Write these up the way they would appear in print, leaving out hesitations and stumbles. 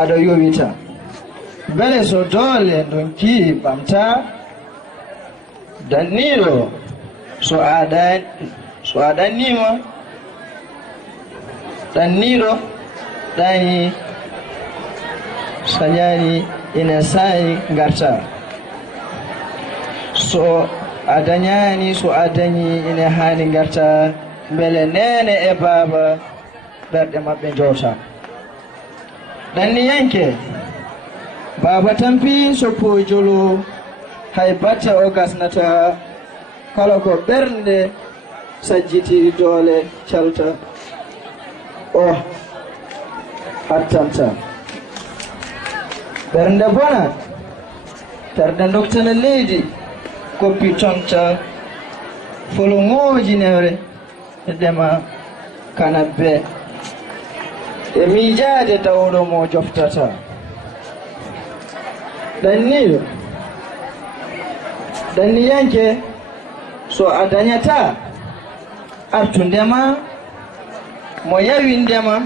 aɗo yowita bele so dole donki bamta danniɗo so aɗannima danniɗo ɗani sañani ina sayi garta so adañani so adañi ina hani garta bele nene e baba ɓerɗe maɓɓe jowta ɗanni yanke baba tampi so pojolo hay batta o gasnata kala ko ɓernde sajjiti dole calta o attanta ɓernde bona terde doktana leydi koppi tonta folongoji newre e ɗema kanabbe e miijade tawɗo mo joftata ɗanniɗo ɗanni yanke so a dañata artu ndema mo yawi ndema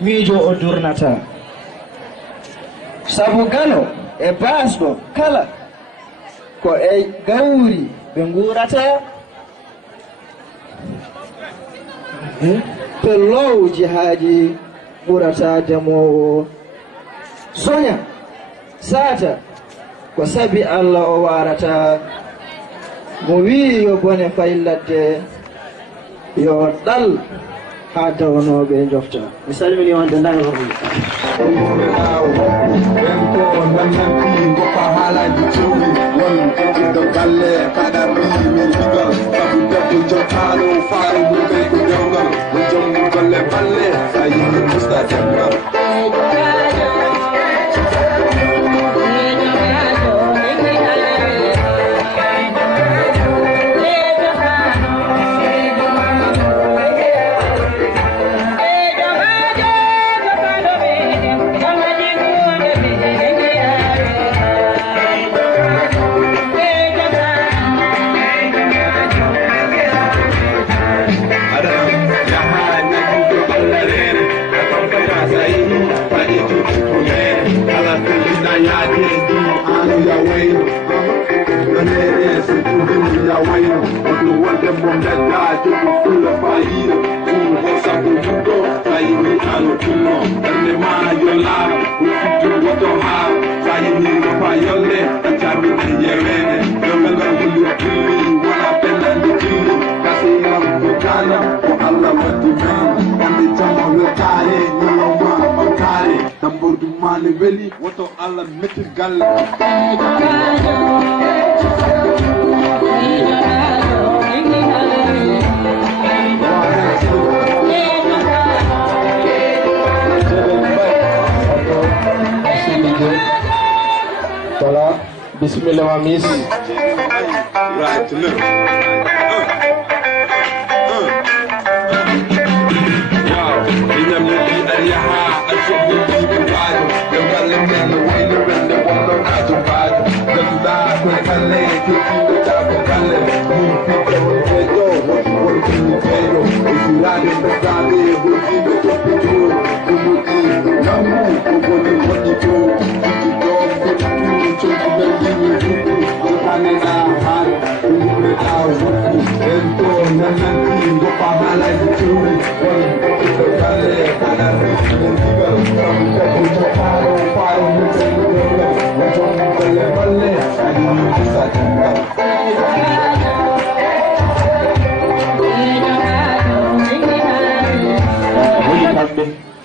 miijo o durnata sabu galo e basɗo kala ko e gawri ɓe ngurata pellowji haaji ɓurata demowo soña sata ko sabi Allah o warata mo wi yo bone fay ladde yo ɗal ha dawnoɓe jofta mi salmini wonde ndango weli woto Allah metti galle voilà bismillah ma miss right look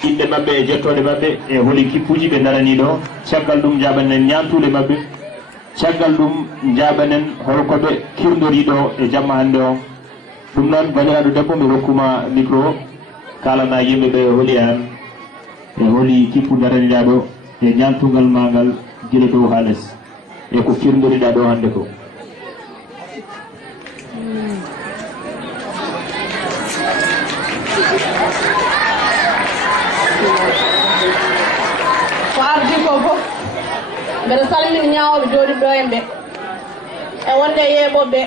inde mabbe e jettode mabbe e holi kippuji be darani do caggal dum jabanen nyantude mabbe caggal dum jabanen holko be kirdori do e jamma hande o dum non baniraado debbo mi rokkuma micro kala na yimbe be holi an e holi kippu darani do e nyantugal mangal gile do hales e ko kirdori do hande ko mbeɗa salmini ñawoɓe jooɗiɓe ɗo en ɓe e wonde yeeɓoɓe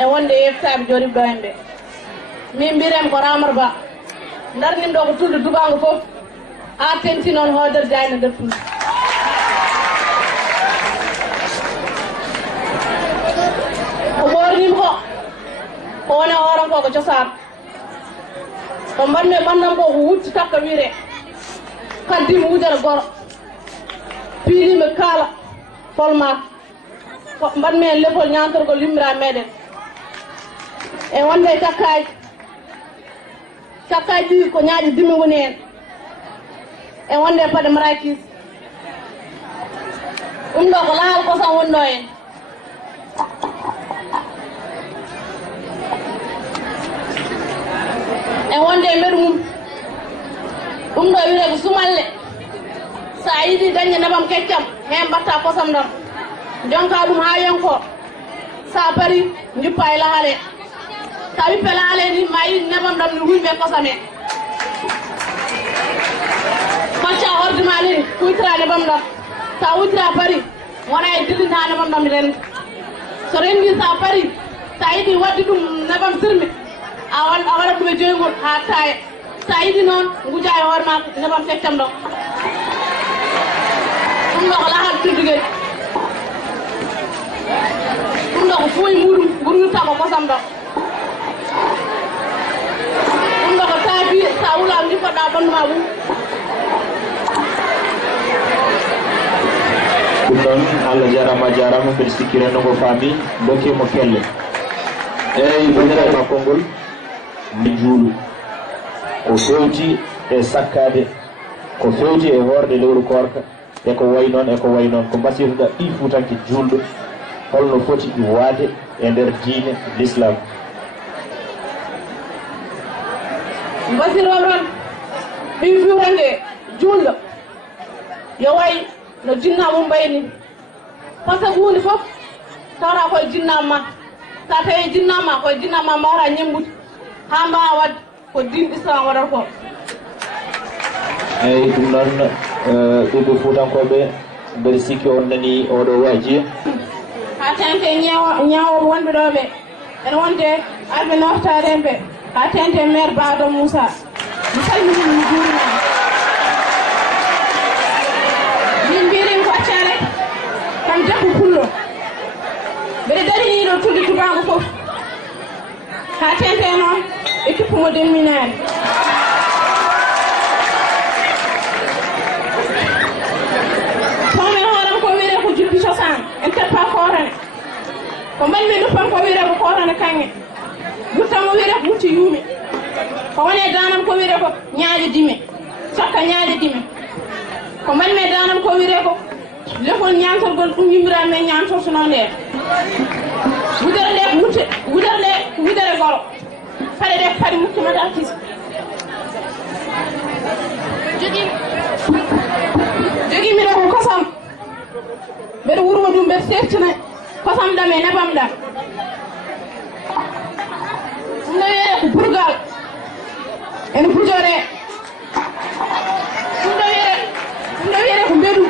e wonde yeftaɓe jooɗiɓe ɗo en ɓe min mbirem ko Ramata Ba darnim ɗo ko tulde duɓango foof ha tenti noon hoodorde ayno nder Fouta. ko ɓornima ko woni horan ko cosaan ko mbanmi ɓandam ko wutti takka wiire kaddimi wudere goro piilimi kaala folma ko mbanmi en lefol ñantorgol yummira meɗen e wonde cakkaji ɗi ko ñaaƴi dimi woni hen e wonde paɗe marakis ɗum ɗo ko laal kosam wonno hen e wonde e mbeɗu mum ɗum ɗo wiire ko sumalle sa yiɗi dañde nebam keccam hen mbatta kosam ɗam jonka ɗum ha yonko sa pari juppa e lahale sa wippe lahale ni ma yiɗi nebam ɗam ni huyɓe kosam he facca ordima ni kuytira nebam ɗam sa wutira pari wona e dillinta nebam ɗam renda so rendi sa pari sa yiɗi wadde ɗum nebam sirmi a waɗa ɗum e joygol ha taye sa yiɗi noon guja e hoore ma nebam keccam ɗam ɗum ɗo ko lahal tudduguel ɗum ɗo ko fuuyi muɗum gurgirta ko kosam ɗam ɗum ɗo ko taabi sa wulam ni poɗɗa ɓandu ma ɓum ɗum ɗon Allah jarama mbeɗa sikki renno ngo faami dokkimo kelle eyyi bandiraɓe makko ngol mi juulu ko fewti e sakkade ko fewti e horde lewru korka e ko way noon ko mbasiytoɗa ɗi fuutanke julɗo holno foti waade e nder diine l'islam. mbasiroɓe ɗon ɓi fuutanke julɗo yo way no jinna mum mbayni par ce que hunde foof tawata koye jinnama ma sa tawi jinnama koye jinnama mbawata ñembude ha mbawa wadde ko din islam waɗata ko eyyi ɗum noon ɓiɓɓe fuutankoɓe mbeɗa sikki on nani oɗo waajiya ha tente ñawoɓe wonɓe ɗo ɓe ene wonde arɓe noftade en ɓe ha tente maire Badou Moussa mi salminima mi juurima min mbirimi ko accare kam debbo pullo mbeɗa dariniɗo tudde tubago foof ha tente noon équipe mo demminani tomin hooram ko wiire ko juppi cosan en teppa korane ko mbanmi ɗuppan ko wiire ko korane kange guttamo wiire ko wutti yuumi ko woni e danam ko wiire ko ñaaƴe dime cakka ñaaƴe dime ko mbanmi e danam ko wiire ko lefol ñantorgol ɗum yimmiraɓe men ñantortono nder wudere nde ko wutte wudere nde ko wudere goro paɗe ɗe ko paɗe mukkimata kisi joguimiɗo ko kosam mbeɗa wurmo ɗum mbeɗa sertina kosam ɗam e nebam ɗam ɗum ɗo wiyete ko burgal ene bujore ɗum ɗo wiyete ko mbeɗu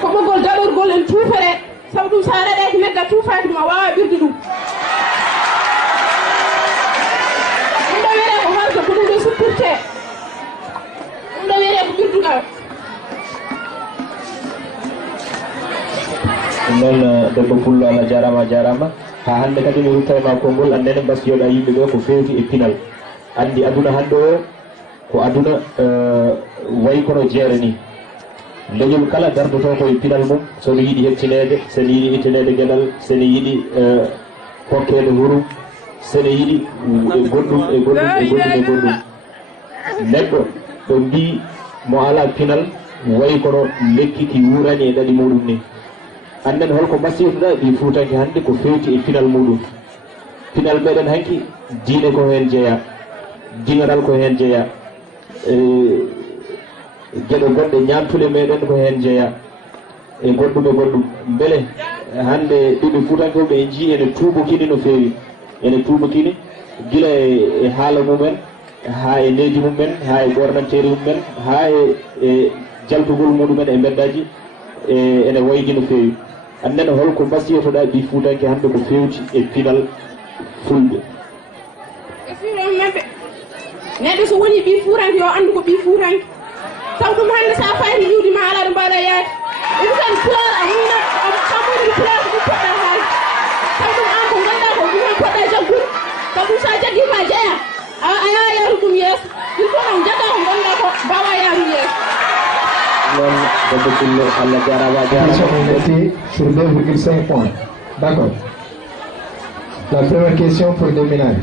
ko ɓoggol daɗorgol en tuufere sabu ɗum sa reɗe ko leggal tuufaki ma wawa ɓirde ɗum ɗum ɗo wiyete ko marque ko ɗum ɗo suppirte ɗum ɗo wiyete ko ɓirdugal ɗum noon debbo pullo Allah jarama ha hande kadi mi rutta e ma konngol andene mbasiyoɗa yimɓe ɓe ko fewti e pinal andi aduna hande o ko aduna wayi kono jeere ni leñol kala dardoto koye pinal mum sono yiiɗi hettinede sene yiiɗi ittanede gueɗal sene yiiɗi hokkede hurum sene yiiɗi goɗɗum e goɗɗum neɗɗo ɗo mbi mo ala pinal wayi kono lekki ki wurani e ɗaɗi muɗum ni anden holko mbasiytoɗa ɗi fuutanke hande ko fewti e pinal muɗum pinal meɗen hanki diine ko hen jeeya dingaral ko hen jeeya gueɗe goɗɗe ñamtule meɗen ko hen jeeya e goɗɗum beele hande ɓiɓe fuutankoɓe e jii ene tuubokini no fewi ene tuubokini guila e haala mumen ha e leydi mumen ha e ɓornanteri mumen ha e jaltugol muɗumen e mbeddaji ene waydi no fewi annene holko mbasiyotoɗa ɓi fuutanke hande ko fewti e pinal fulɓe e fiɗon mabɓe neɗɗo so woni ɓi fuuranke yo anndu ko ɓi fuuranke taw ɗum hannde sa fayti iwdi ma ala ɗo mbaɗa yaade ɗum tan pulaar a muyna kammuɗum pulaar ko ɗum poɗɗa haali taw ɗum an ko ganduɗa ko ɗum poɗɗa jaggude taw ɗum sa jaggima jeeya a yaha yaaru ɗum yeeso il faut noon jagga ko ganduɗa ko mbawa yaaru yeeso. Sur 2,5 points. D'accord. La première question pour Deminari.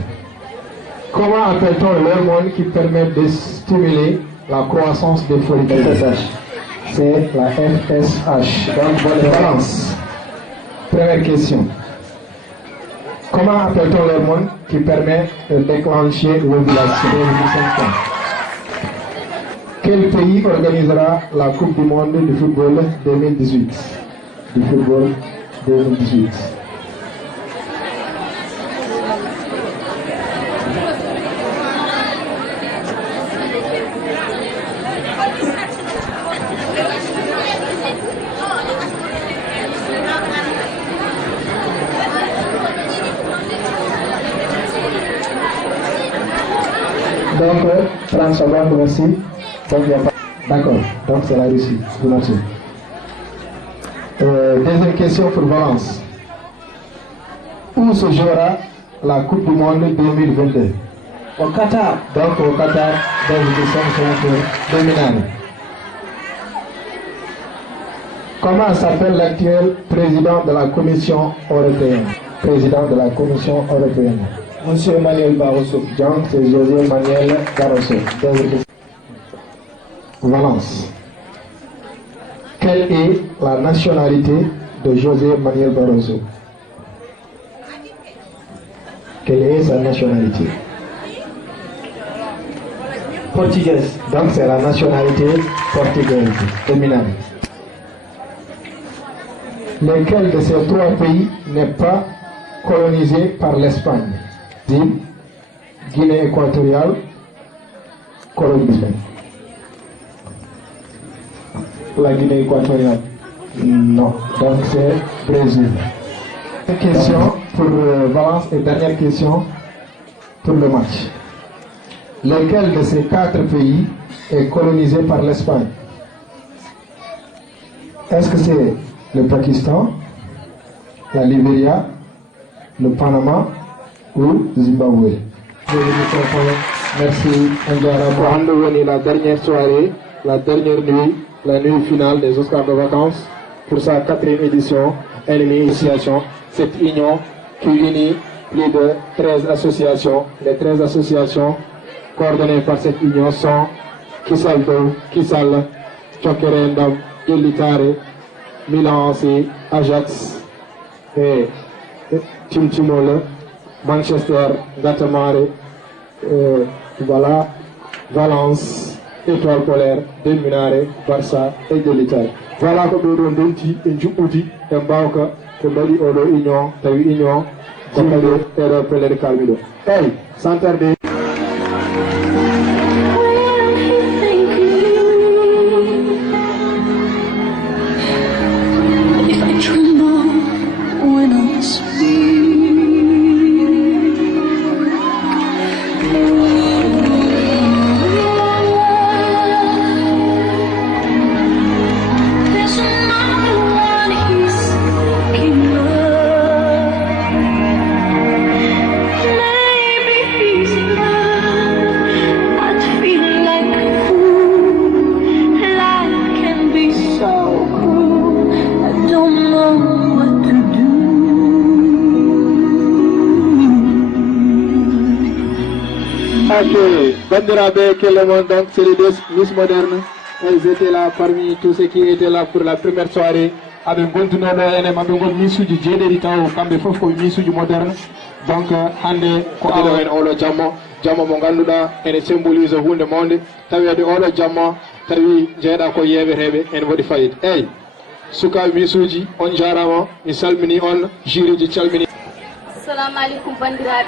Comment appelle-t-on l'hormone qui permet de stimuler la croissance des follicules? FSH. C'est la FSH. Donc, bonne balance. Première question. Comment appelle-t-on l'hormone qui permet de déclencher l'ovulation? 2,5 points. Quel pays organisera la Coupe du monde du football 2018? Du football 2018. Donc, 30 secondes, merci. D'accord, donc c'est la Russie. Deuxième question pour Valence. Où se jouera la Coupe du Monde 2022? Au Qatar. Donc au Qatar, 2,5 pour Deminari. Comment s'appelle l'actuel président de la Commission européenne? Président de la Commission européenne. Monsieur Emmanuel Barroso. Donc c'est José Manuel Barroso. Valence. Quelle est la nationalité de José Manuel Barroso? Quelle est sa nationalité? Portugaise. Donc c'est la nationalité portugaise. Deminari. Lequel de ces trois pays n'est pas colonisé par l'Espagne? Guinée équatoriale, colonisée. La Guinée équatoriale? Non. Donc c'est Brésil. Question pour Valence et dernière question pour le match. Lequel de ces quatre pays est colonisé par l'Espagne? Est-ce que c'est le Pakistan, la Libéria, le Panama ou Zimbabwe? Merci Ndiara. La dernière soirée, la dernière nuit, la nuit finale des Oscars de vacances pour sa 4e édition, Enemy Initiation, cette union qui unit plus de 13 associations. Les 13 associations coordonnées par cette union sont Kisaldo, Kisal, Chokerendam, Gelitare, Milan AC, Ajax, et Timtimole, Manchester, Gatamare, voilà, Valence, Étoile Polaire, Deminare, Barça et Gelitare. Voilà ko ɗo donti e juɓɓuti e mbawka ko mbaɗi oɗo union tawi union jimɗo eɗo pellere kalmiɗo eyyi sans tarder. Bandirabe, quel monde, donc c'est les deux Miss Moderne. Elles étaient là parmi tous ceux qui étaient là pour la première soirée. Avec Gontunodo enem avec gon misuji jeeɗiɗi taw kamɓe fof ko misuji moderne. Donc hande ko aɗo en oɗo jamma mo ganduɗa ene symbolise hunde monde tawede oɗo jamma tawi jeeɗa ko yeweteɓe en waɗi fayida. Eyyi sukaɓe misuji on jarama mi salmini on jury ji calmini. Assalamu alaikum bandiraɓe.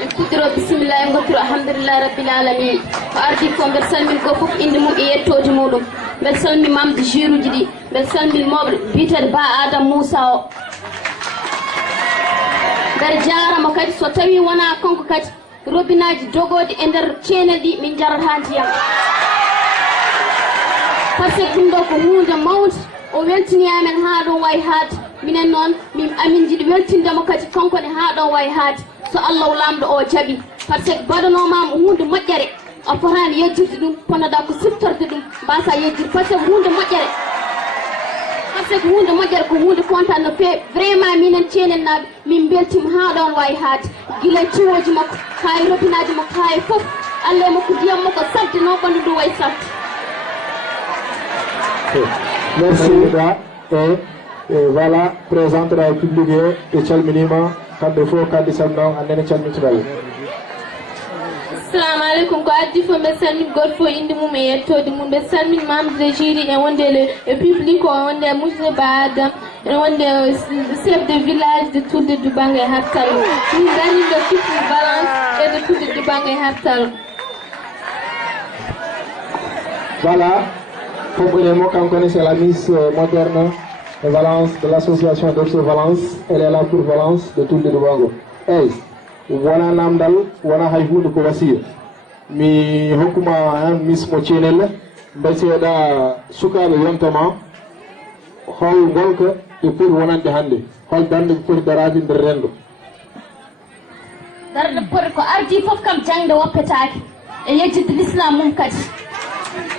En puɗɗiro bisimillah en gottiro alhamdulillahi rabbil alamin ko ardi ko mbeɗa salmini go fof inde mum e yettoji muɗum mbeɗa salmini mamde juruji ɗi mbeɗa salmini mawɓe bitede ba Adam Moussa o mbeɗa jaramo kadi so tawi wona konko kadi robinaji dogode e nder ceene ɗi min jarata ndiyam par ce que ɗum ɗo ko hunde mawde o weltini amen haa ɗon wayi haade minen noon amin jiɗi weltindemo kadi kankone haa ɗon wayi haade so allah lamɗo o jaaɓi par ce que baɗanomama hunde moƴƴere a fotani yejjirde ɗum ponnoɗa ko siftorde ɗum mbasa yejjirde par ce que hunde moƴƴere par ce que hunde moƴƴere ko hunde contant no feewi vraiment minen ceenen naaɓe min beltima haa ɗon wayi haade guila tiwoji makko ha e robinaji makko ha e fof allah e makko ndiyam makko sabde noon ɓanndu ndu wayi sabde merci et voilà présente la public e calminima kamɓe fof kaddi salmon annene calmitiɗaɓe assalamu aleykum ko addi fof mbe salmin goto fof inde mum e yettode mum mbe salmin membre de jury e wonde le public o wonde monsieur Ba Adam e wonde chef de village de Tulde Dubang e Habtalo min gandi de toute Valence et de Tulde Dubang e Habtalo voilà comprenez-moi quand on connaît c'est la Miss moderne de Valence de l'association d'Observe Valence elle est là pour Valence de Tulde Dubang hey wona namdal wona hay hunde ko wasiya mi hokkuma han Miss mo cenel mbe seeɗa sukaɓe yontoma hol gonka e poti wonande hannde hol darde ɓe poti darade nder rendo darde poti ko ardi fof kam jangde woppetake e yejjidde l'islam mum kadi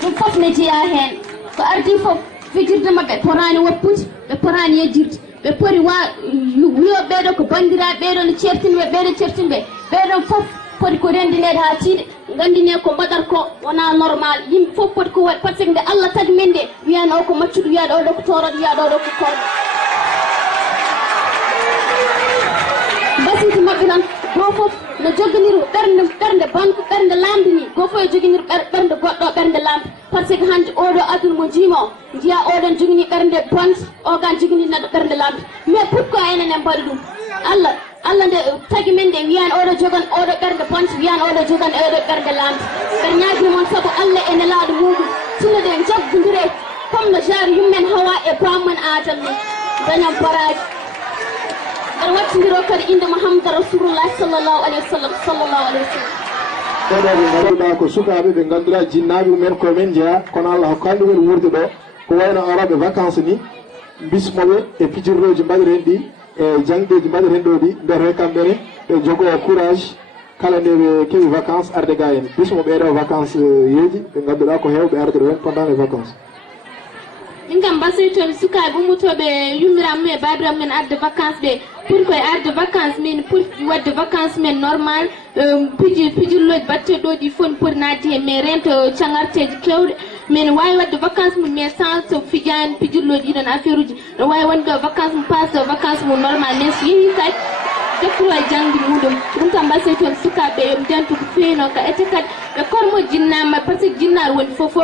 ɗum fof ne jeeya hen ko ardi fof fijirde mabɓe potani woppude ɓe potani yejjirde ɓe poti wiyo ɓeɗo ko bandiraɓe ɓeɗo ne certinɓe ɓeɗo certinɓe ɓeɗon fof poti ko rendinede ha tiiɗe gandine ko mbaɗat ko wona normal yimɓe fof poti ko waɗi par ce que nde allah tagi men nde wiyani o ko maccuɗo wiyaɗo oɗo ko toroɗo wiyaɗo oɗo ko korɗo basiti mabɓe tan go fof no joginiri ɓernde banque ɓernde lamde ni go fof e joginiri ɓernde goɗɗo ɓernde lamde par ce que hande oɗo aduna mo jiima o jiya oɗon jogini ɓernde bonde ogan jogini neɗɗo ɓernde lamde mais pourquoi enen en mbaɗi ɗum allah nde tagi men nde wiyani oɗo jogan oɗo ɓernde bonde wiyani oɗo jogan oɗo ɓernde lamde ɓen ñaguiri moon saabu allah e nelaɗo muɗum tinno ɗe jabdodire comme no genre yummen hawa e bammen adam ni dañam baraji ɓeɗa wattidiro kadi inde mouhamadou rasulullah sallllahu alayhi wa sallam sallllahu alayhi wa sallam oɗo ɓe ganduɗa ko sukaɓe ɓe ganduɗa jinnaɓe mumen komin jeeya kono allah hokkandi woni wurde ɗo ko wayno araɓe vacances ni bismoɓe e pijirloji mbaɗiren ɗi e jangdeji mbaɗiren ɗo ɗi mbiyete kamɓene ɓe jogo courage kala nde ɓe keeɓi vacances arde ga en bismo ɓeɗo vacances yeeji ɓe ganduɗa ko hewɓe arde ɗo hen pendant les vacances min kam basiytoɓe sukaɓe ummotoɓe yummiramu e babiramu men arde vacances ɓe pour koye arde vacances min pour wadde vacances men normal pijirloji batteɗo ɗi fof poti naddi hen mais rento cangarteji kewɗe min wawi wadde vacances mum mais sans so fijani pijirloji ɗiɗon affaire uji ɗo wawi wonde vacances mum passe o vacances mum normal mais so yeehi kadi jokkiro e jangde muɗum ɗum kam basiytoɓe sukaɓe yoɓe jantu ko fewino ka ete kadi ɓe kormo jinnama par ce que jinnaɗo woni fof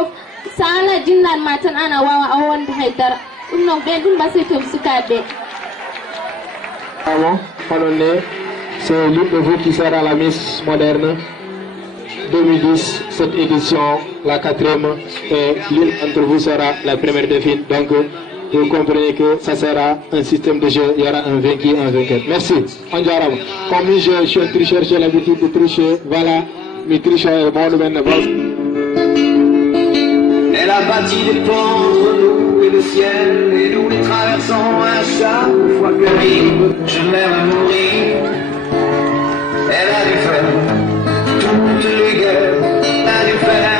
sa ala jinnaɗo ma tan an a wawa a wonde haydara ɗum noon ɓen ɗum basiytoɓe sukaɓe c'est l'une de vous qui sera la Miss Moderne 2010, cette édition, la 4e, et l'une d'entre vous sera la première de file. Donc, vous comprenez que ça sera un système de jeu, il y aura un vaincu et un vainqueur. Merci. Comme je suis un tricheur, j'ai l'habitude de tricher. Voilà, mes tricheurs, mon domaine. Elle a bâti des ponts entre nous et le ciel, et nous les traversons à chaque fois que je l'aime à mourir. Elle a dû faire toutes les guerres, elle a dû faire.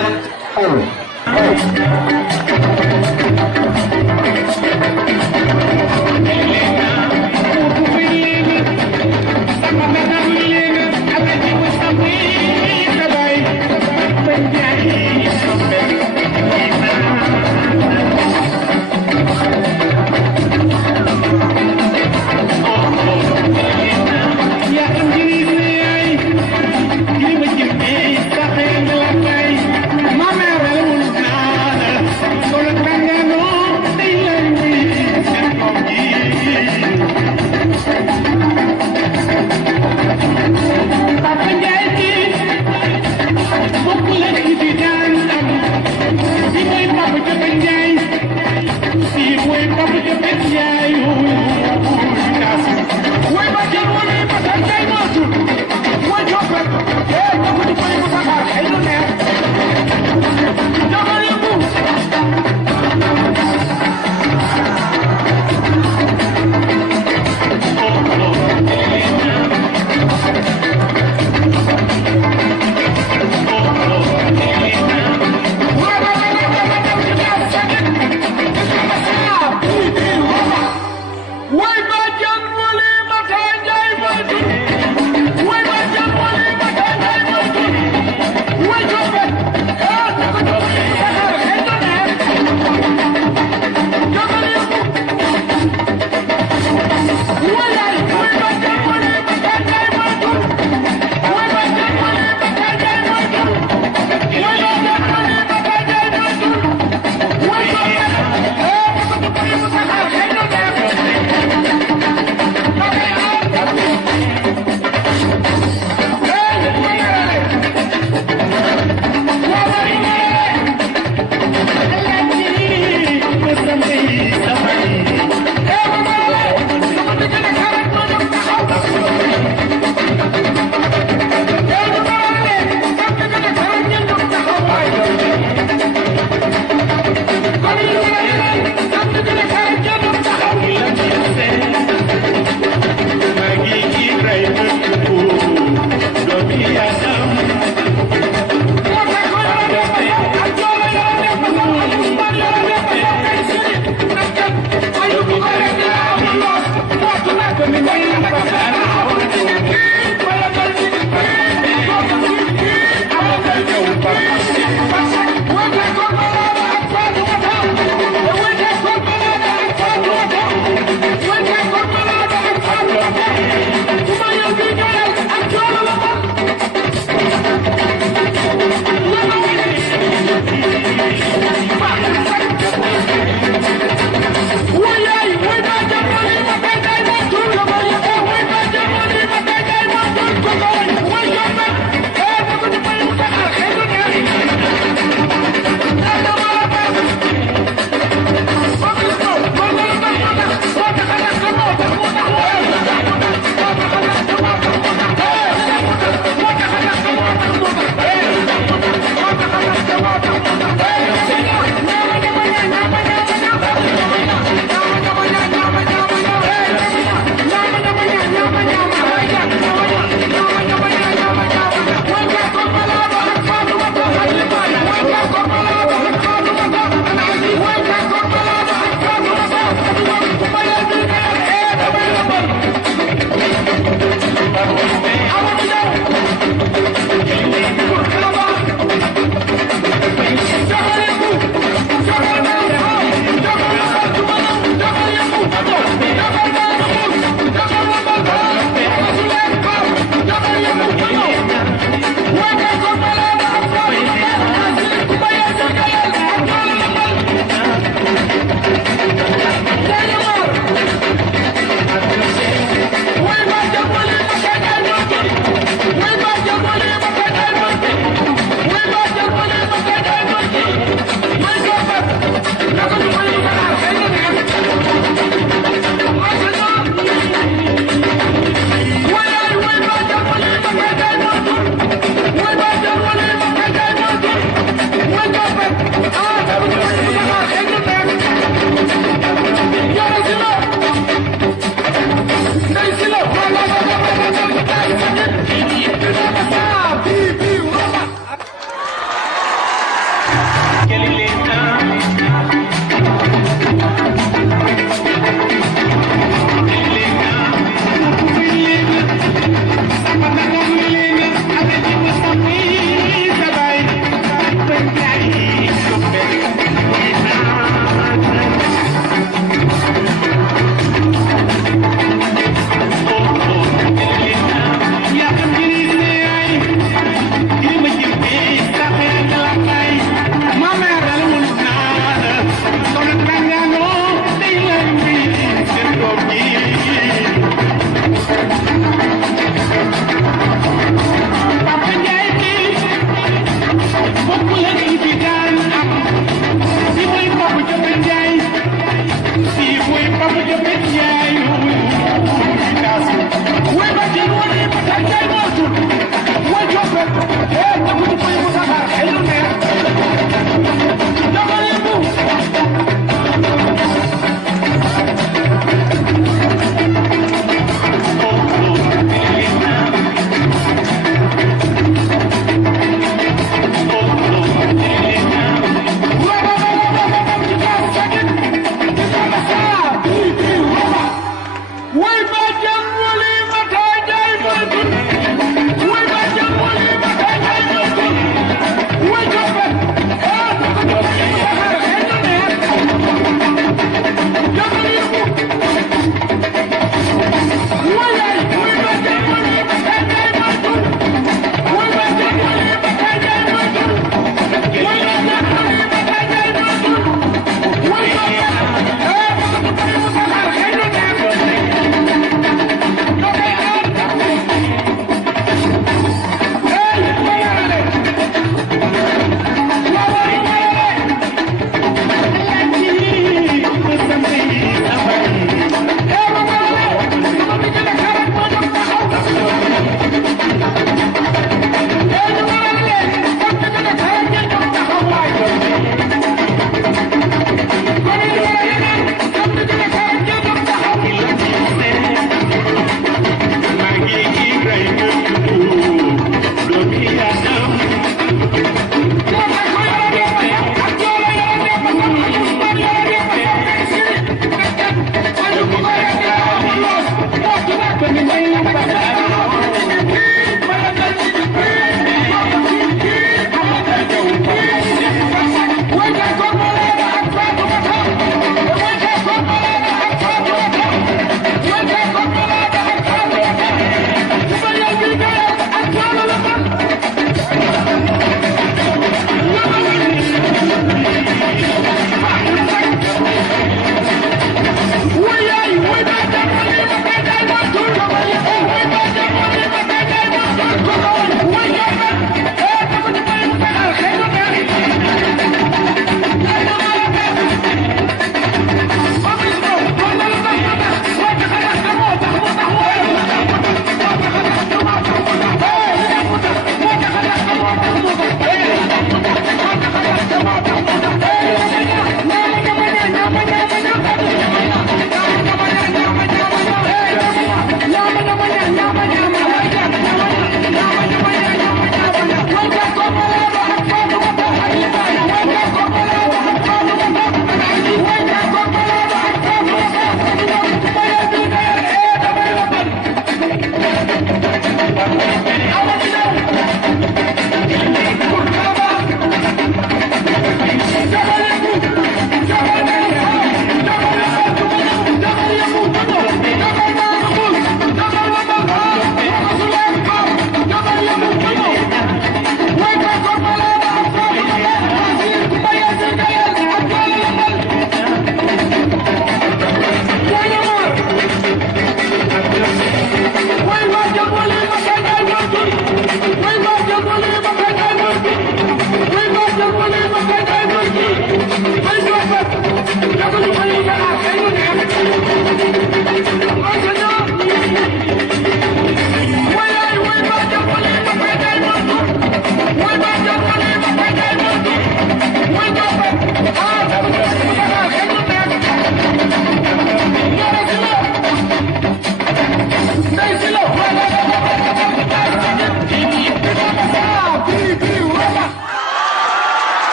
What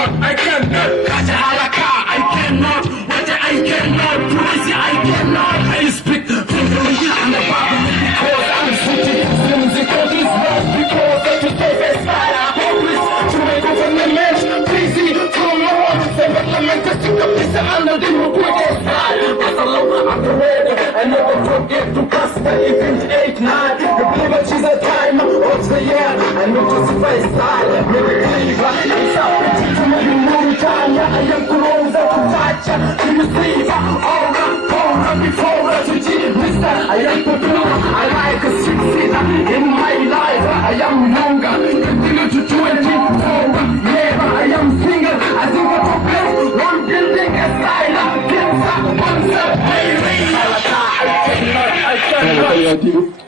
cannot, I cannot. Kaja halaka, I cannot. What I cannot, police, I cannot. I speak from the real and the Bible because I'm sitting in the court is not because I just say this fire. Hopeless to make government busy from no one. The parliament is to the piece under the report is fire. As a law, I'm the red. I never forget to pass the event 8-9. The people choose a time of the year. I know to survive style. Maybe cleave. I'm sorry to me. You know time. I am close to touch. To you sleep. All around before refugee. Mister, I am popular. I like a 6-seater in my life. I am younger. Continue to 24. Never. I am single. I think of a place. One building a style.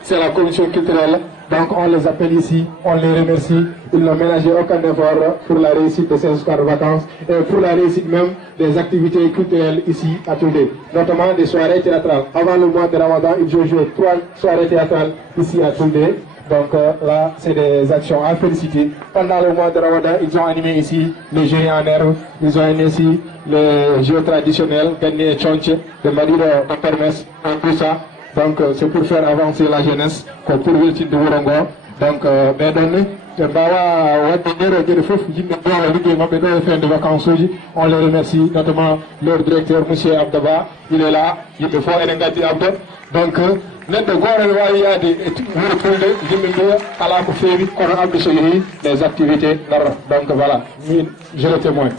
C'est la commission culturelle, donc on les appelle ici, on les remercie. Ils n'ont ménagé aucun effort pour la réussite de ces Oscars de vacances et pour la réussite même des activités culturelles ici à Toulé, notamment des soirées théâtrales. Avant le mois de Ramadan, ils ont joué 3 soirées théâtrales ici à Toulé. Donc là, c'est des actions à féliciter. Pendant le mois de Ramadan, ils ont animé ici les jeux en herbe, ils ont animé ici les jeux traditionnels, gagné Tchonche, de Maduro, de Permes, tout ça. Donc c'est pour faire avancer la jeunesse, pour le de Worongo. Donc, on les remercie, notamment leur directeur, M. Abdaba, il est là, il faut Erengati Abdo. Donc, les activités, donc voilà, je le témoigne.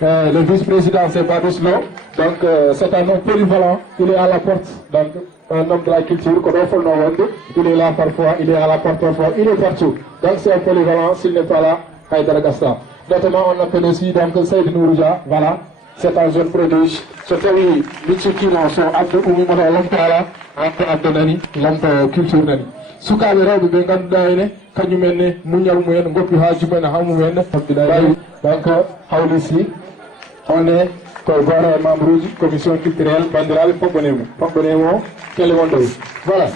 Le vice-président, c'est Badous Lo, donc c'est un homme polyvalent, il est à la porte, donc un homme de la culture, il est là parfois, il est à la porte parfois, il est partout. Donc c'est un polyvalent, s'il n'est pas là, Haïdara Gasta. Notamment, on appelle aussi donc Saïd Nourouja, voilà, c'est un jeune prodige. C'est oui, Mitsuki Lanso, Abdou Oumimono, l'homme Abdonani, l'homme culture Nani. Souka le robe de Gandaine, Kanyumene, Mounia Mouen, Gopi Hajumena, Hamoumen, donc, Haolissi, on est Kolgora et membre de la commission culturelle, Banderal, Pombonemo, Telemondo. Voilà.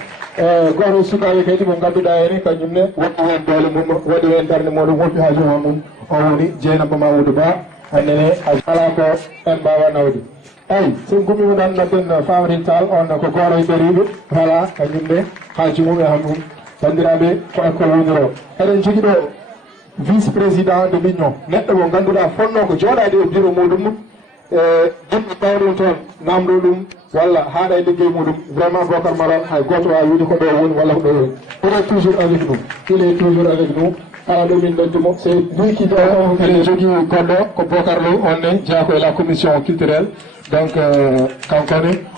Goro Souka avec Eddie Mongabidaine, Kanyumne, Wadu Interne Modo, Gopi Hajumamun, Owni, Jena Bama Wuduba, Anene, Ajalako, and Bawa Naudi. Hey, Sungumi Wudan Natin, Family Tal, on the Kokoro Iberibu, Hala, Kanyumne, Hajumu Hamun, Bandirabe, Kwakolundro. Ellen Jigido, vice-président de l'Union. Nettement, Gandoula, Fonno, Jola de Biro Modum, Jimmy Tawrington, Namdulum, Walla, Hada de Gamudum, vraiment Bokar Maral, I got to a Yuduko, Walla, il est toujours avec nous. Il est toujours avec nous. À la 2022, c'est lui qui doit faire les jeux Kondo, Kobokarlo, on est, j'ai la commission culturelle. Donc, quand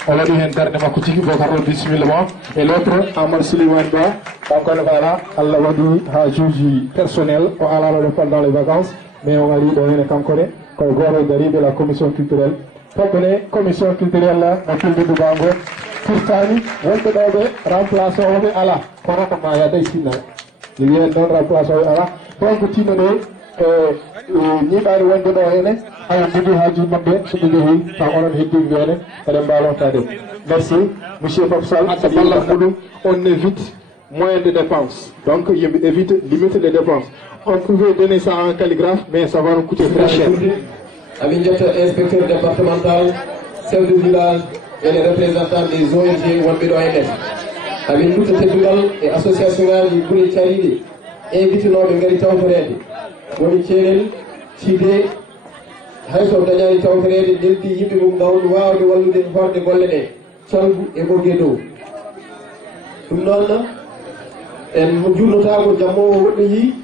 on va dire interne Makutiki, Bokarlo, Bismillah, et l'autre, Amar Siliwanda, donc on va là, Allah va dire, à juge personnel, on va le faire dans les vacances, mais on va lui donner le Kankone, qu'on va d'arriver de la commission culturelle. Pour que la commission culturelle, là, on peut le Bango, Kirtani, on peut le remplacer, on va là, on va comme Yada ici, là. Il y a un remplaçant là. Donc, tu ni bari wonde do hene ay budu haji mabbe so be heyi ta onon heddi wene eden balotade. Merci monsieur Popsal, on évite moins de dépenses, donc il évite limite les dépenses. On pouvait donner ça en calligraphe, mais ça va nous coûter très cher. Aminata, inspecteur départemental, chef de village et les représentants des ONG wonbe do hene amin duto teddugal e association ngaji gure caride invitinoɓe ngari tawtorede woni ceerel cide hayso dañani tawtorede neldi yimɓe mum gawɗo wawde wallude horde golle ɗe calgu e ɓogge dow ɗum noon en mo jurnotako jammowo woɗɗoyi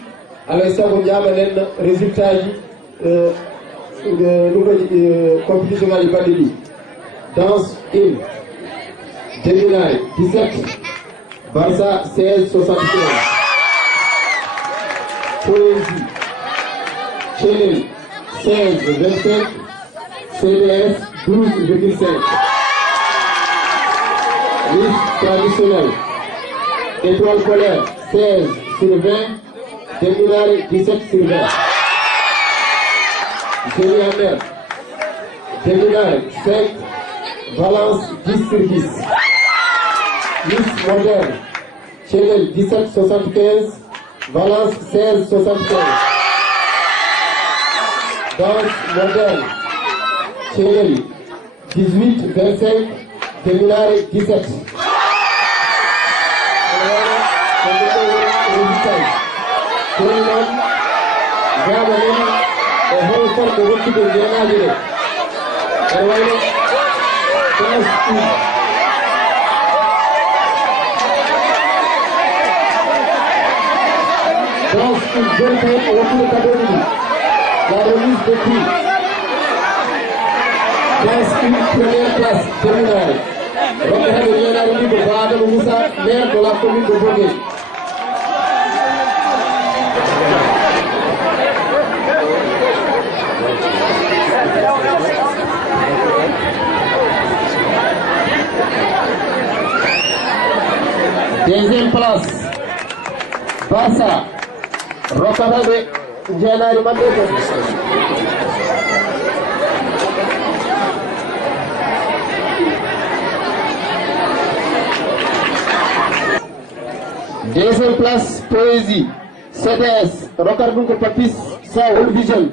alay saago jamanen résultat ji ɗumɗoji compétition ngaji baɗɗe ɗi danse 1 Déminari 17 Barça 16 75 Poésie Chélel 16 25 CDS 12,5 Liste traditionnelle Étoile polaire 16 sur 20 Déminari 17 sur 20 Génie en mer Déminari 5 Valence 10 sur 10 Miss moderne Chélel 17,75 Valence 16,75 danse moderne, Chéri, 18-25, Terminale 17. Danse une jeune femme au retour de catégorie. La remise de prix. Danse une première classe terminale. Représentante de Diana Rumi de Bada Moussa, maire de la commune de Bogué. Deuxième place, Barça, Rokaba de Diana Rumi. Deuxième place, Poésie, CDS, Rokarbun Papis, Saoul Vision.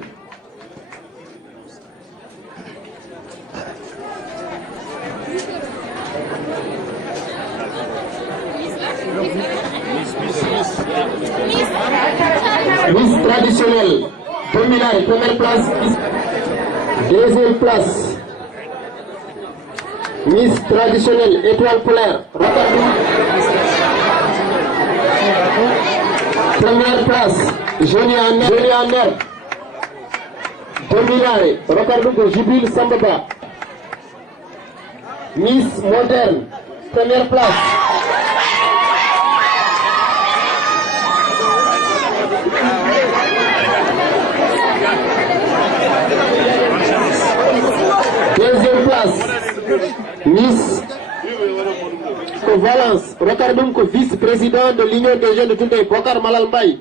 Miss traditionnelle, Dominale, première place. Deuxième place, Miss traditionnelle, Étoile polaire, Rokarbun. Première place, Johnny Anner, Dominare, Rokarbun Jibril Sambaba. Miss moderne, première place. Deuxième place, Miss Valence, Rokarbun vice-président de l'Union des jeunes de Tunde, Bokar Malal Mbaye.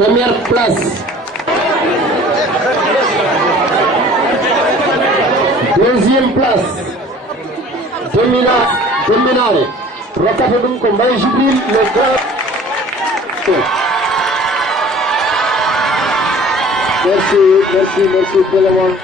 Première place. Deuxième place, Dominare, Rokarbun Mbaye Jibril, le grand. Merci pour le monde.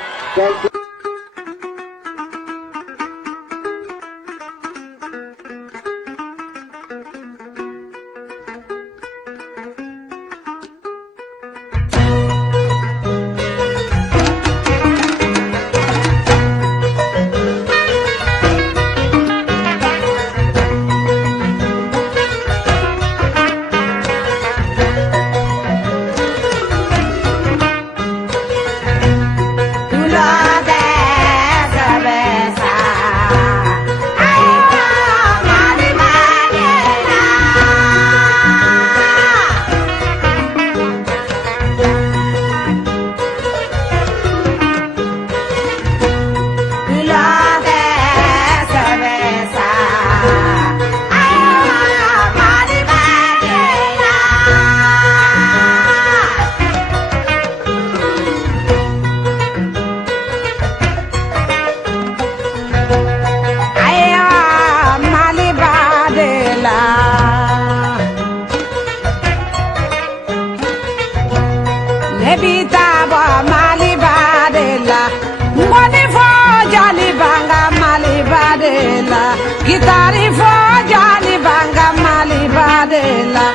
Gitari fo jali banga mali badela,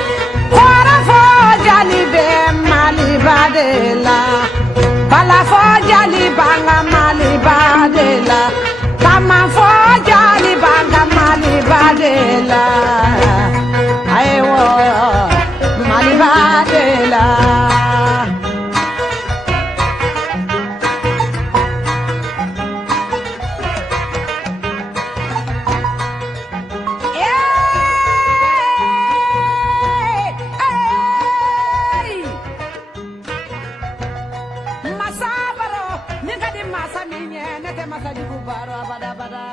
kora fo jali be mali badela, bala fo jali banga mali badela, kama fo jali banga mali badela, ayo mali badela. Masa baro, ninka di masa minye, nete masa jugu baro abada abada.